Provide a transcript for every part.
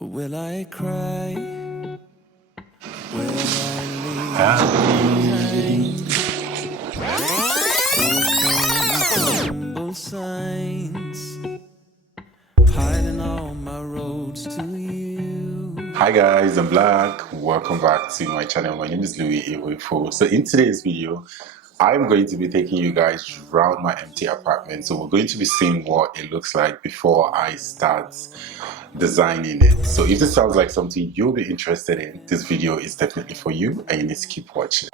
Will I cry? Will I leave behind? Both signs, hiding all my roads to you. Hi guys, I'm Black. Welcome back to my channel. My name is Louis Ewefo. So in today's video, I'm going to be taking you guys around my empty apartment. So we're going to be seeing what it looks like before I start designing it. So if this sounds like something you'll be interested in, this video is definitely for you and you need to keep watching.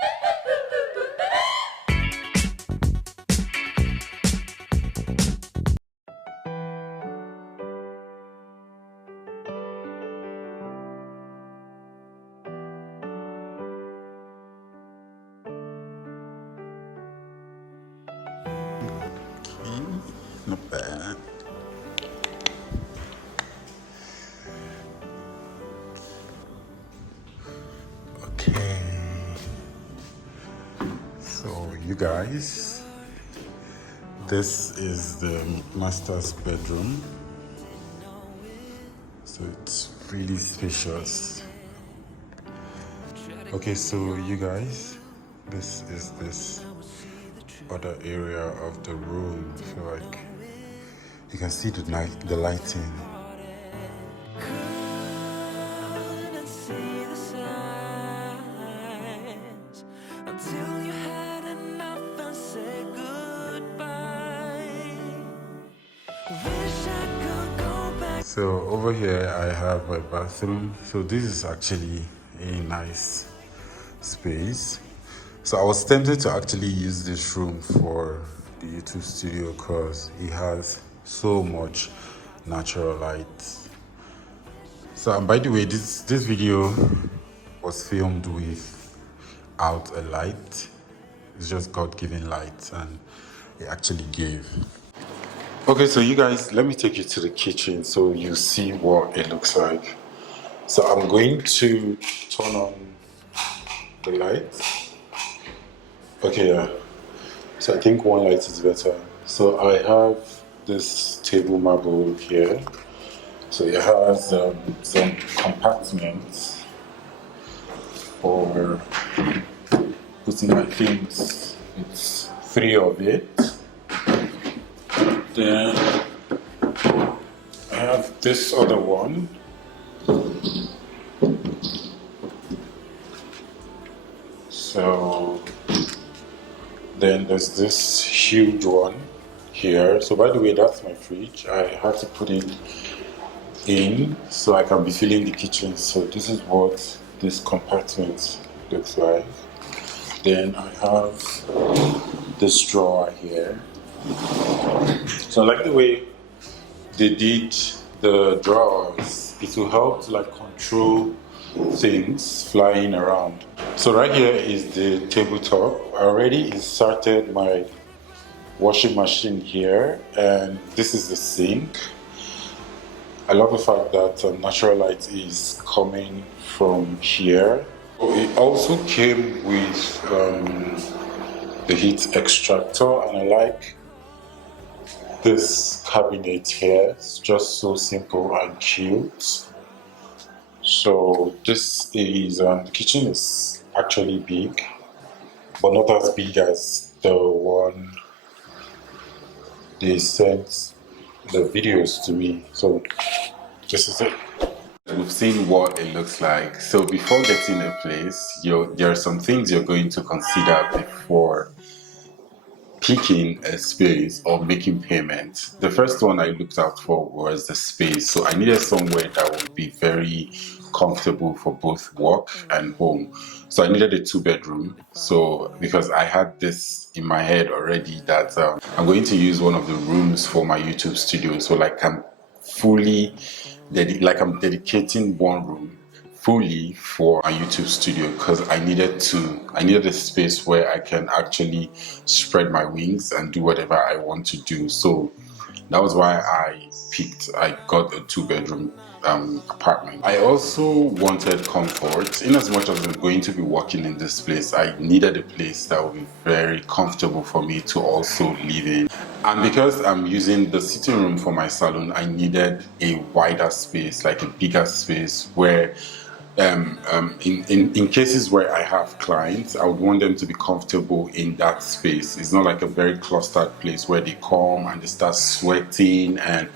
Not bad. Okay. So you guys, this is the master's bedroom. So it's really spacious. Okay, so you guys, this is this other area of the room. I feel like you can see the lighting. Couldn't see the signs until you had enough and said goodbye. Wish I could go back. So over here I have my bathroom. So this is actually a nice space. So I was tempted to actually use this room for the YouTube studio because it has so much natural light. So and by the way, this video was filmed without a light. It's just God-given light, and it actually gave. Okay, so you guys, let me take you to the kitchen so you see what it looks like. So I'm going to turn on the light. Okay, yeah. So I think one light is better. So I have this table marble here. So it has some compartments for putting my things. It's 3 of it. Then I have this other one. So then there's this huge one here. So by the way, that's my fridge. I had to put it in so I can be filling the kitchen. So this is what this compartment looks like. Then I have this drawer here. So I like the way they did the drawers. It will help to like control things flying around. So right here is the tabletop. I already inserted my washing machine here, and this is the sink. I love the fact that natural light is coming from here. It also came with the heat extractor, and I like this cabinet here. It's just so simple and cute. So this is the kitchen is actually big, but not as big as the one they sent the videos to me. So this is it. We've seen what it looks like. So before getting a place, there are some things you're going to consider before picking a space or making payments. The first one I looked out for was the space. So I needed somewhere that would be very comfortable for both work and home. So I needed a 2-bedroom. So because I had this in my head already that I'm going to use one of the rooms for my YouTube studio. So like I'm dedicating one room fully for my YouTube studio because I needed a space where I can actually spread my wings and do whatever I want to do. So that was why I got a 2-bedroom apartment. I also wanted comfort. In as much as I'm going to be working in this place, I needed a place that would be very comfortable for me to also live in. And because I'm using the sitting room for my salon, I needed a wider space, like a bigger space where in cases where I have clients, I would want them to be comfortable in that space. It's not like a very clustered place where they come and they start sweating and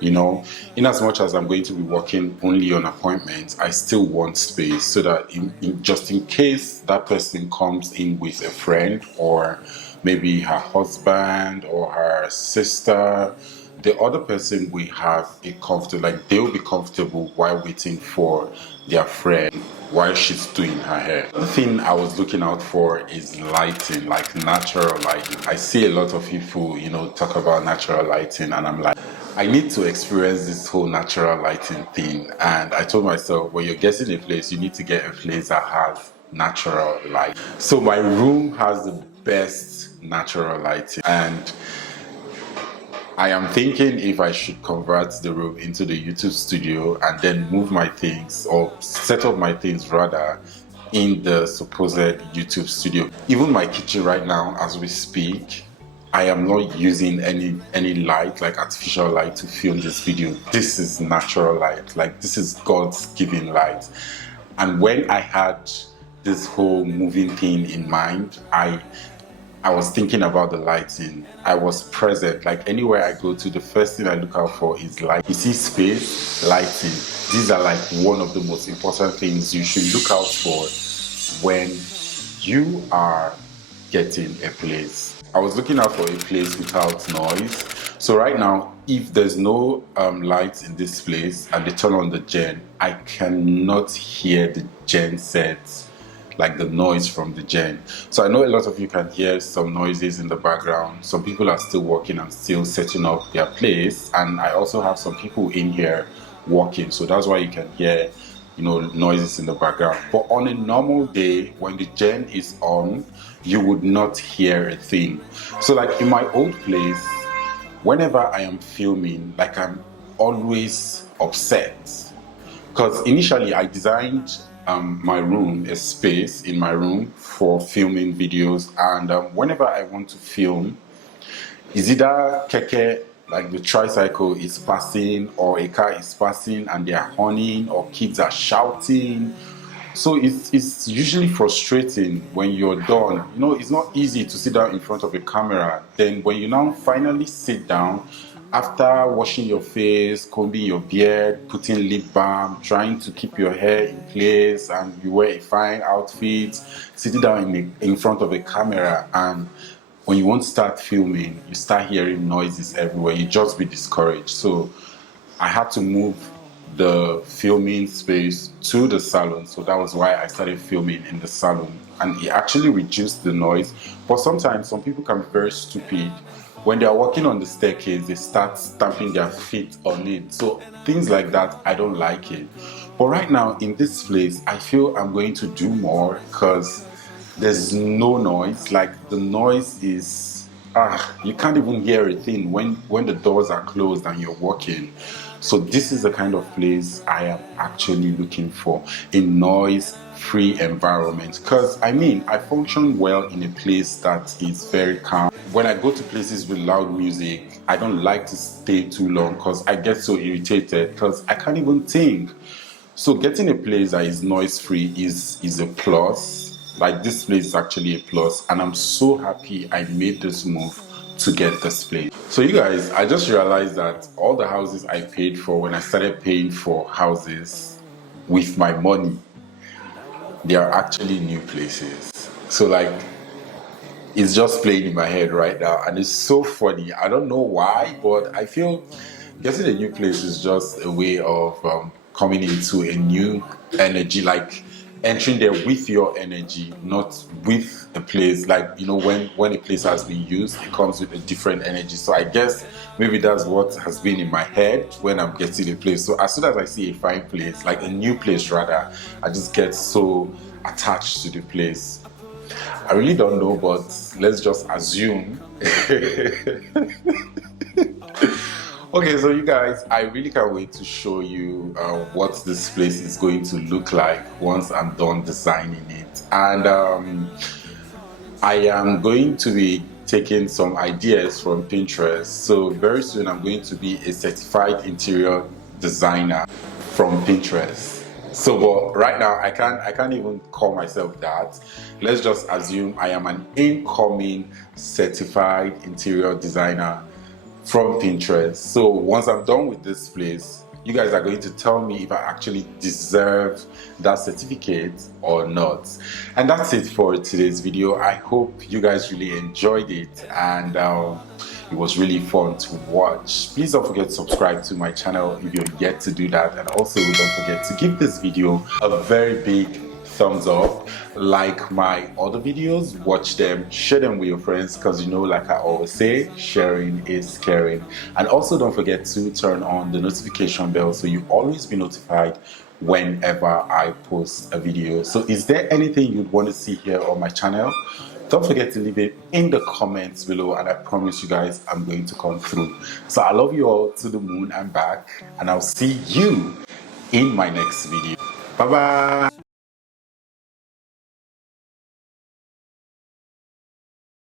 in as much as I'm going to be working only on appointments, I still want space so that just in case that person comes in with a friend or maybe her husband or her sister, the other person will have a comfortable, like they'll be comfortable while waiting for their friend while she's doing her hair. The thing I was looking out for is lighting, like natural lighting. I see a lot of people, talk about natural lighting, and I'm like, I need to experience this whole natural lighting thing. And I told myself, when you're getting a place, you need to get a place that has natural light. So my room has the best natural lighting, and I am thinking if I should convert the room into the YouTube studio and then move my things or set up my things rather in the supposed YouTube studio. Even my kitchen right now, as we speak, I am not using any light, like artificial light, to film this video. This is natural light, like this is God's given light. And when I had this whole moving thing in mind, I was thinking about the lighting. I was present. Like anywhere I go to, the first thing I look out for is light. You see space, lighting. These are like one of the most important things you should look out for when you are getting a place. I was looking out for a place without noise. So right now, if there's no lights in this place and they turn on the gen, I cannot hear the gen sets, like the noise from the gen. So I know a lot of you can hear some noises in the background. Some people are still working and still setting up their place, and I also have some people in here working, so that's why you can hear noises in the background. But on a normal day, when the gen is on, you would not hear a thing. So like in my old place, whenever I am filming, like I'm always upset, because initially I designed my room, a space in my room for filming videos, and whenever I want to film, is either keke, like the tricycle is passing, or a car is passing and they are honeying, or kids are shouting. So it's usually frustrating when you're done. It's not easy to sit down in front of a camera. Then when you now finally sit down, after washing your face, combing your beard, putting lip balm, trying to keep your hair in place, and you wear a fine outfit, sitting down in front of a camera, and when you want to start filming, you start hearing noises everywhere. You just be discouraged. So I had to move the filming space to the salon. So that was why I started filming in the salon. And it actually reduced the noise. But sometimes some people can be very stupid. When they are walking on the staircase, they start stamping their feet on it. So things like that, I don't like it. But right now in this place, I feel I'm going to do more because there's no noise. Like the noise is, you can't even hear a thing when the doors are closed and you're walking. So this is the kind of place I am actually looking for, a noise-free environment. Because I function well in a place that is very calm. When I go to places with loud music, I don't like to stay too long because I get so irritated because I can't even think. So getting a place that is noise-free is a plus. Like this place is actually a plus, and I'm so happy I made this move to get this place. So you guys, I just realized that all the houses I paid for when I started paying for houses with my money, they are actually new places. So like, it's just playing in my head right now, and it's so funny. I don't know why, but I feel getting a new place is just a way of coming into a new energy, like entering there with your energy, not with a place. Like when a place has been used, it comes with a different energy. So I guess maybe that's what has been in my head when I'm getting a place. So as soon as I see a fine place, like a new place rather, I just get so attached to the place. I really don't know, but let's just assume. Okay, so you guys, I really can't wait to show you what this place is going to look like once I'm done designing it. And I am going to be taking some ideas from Pinterest. So very soon I'm going to be a certified interior designer from Pinterest. So but right now I can't even call myself that. Let's just assume I am an incoming certified interior designer from Pinterest. So once I'm done with this place, you guys are going to tell me if I actually deserve that certificate or not. And that's it for today's video. I hope you guys really enjoyed it, and it was really fun to watch. Please don't forget to subscribe to my channel if you're yet to do that, and also don't forget to give this video a very big thumbs up. Like my other videos, watch them, share them with your friends, because you know, like I always say, sharing is caring. And also don't forget to turn on the notification bell so you always be notified whenever I post a video. So is there anything you'd want to see here on my channel? Don't forget to leave it in the comments below, and I promise you guys I'm going to come through. So I love you all to the moon and back, and I'll see you in my next video. Bye bye.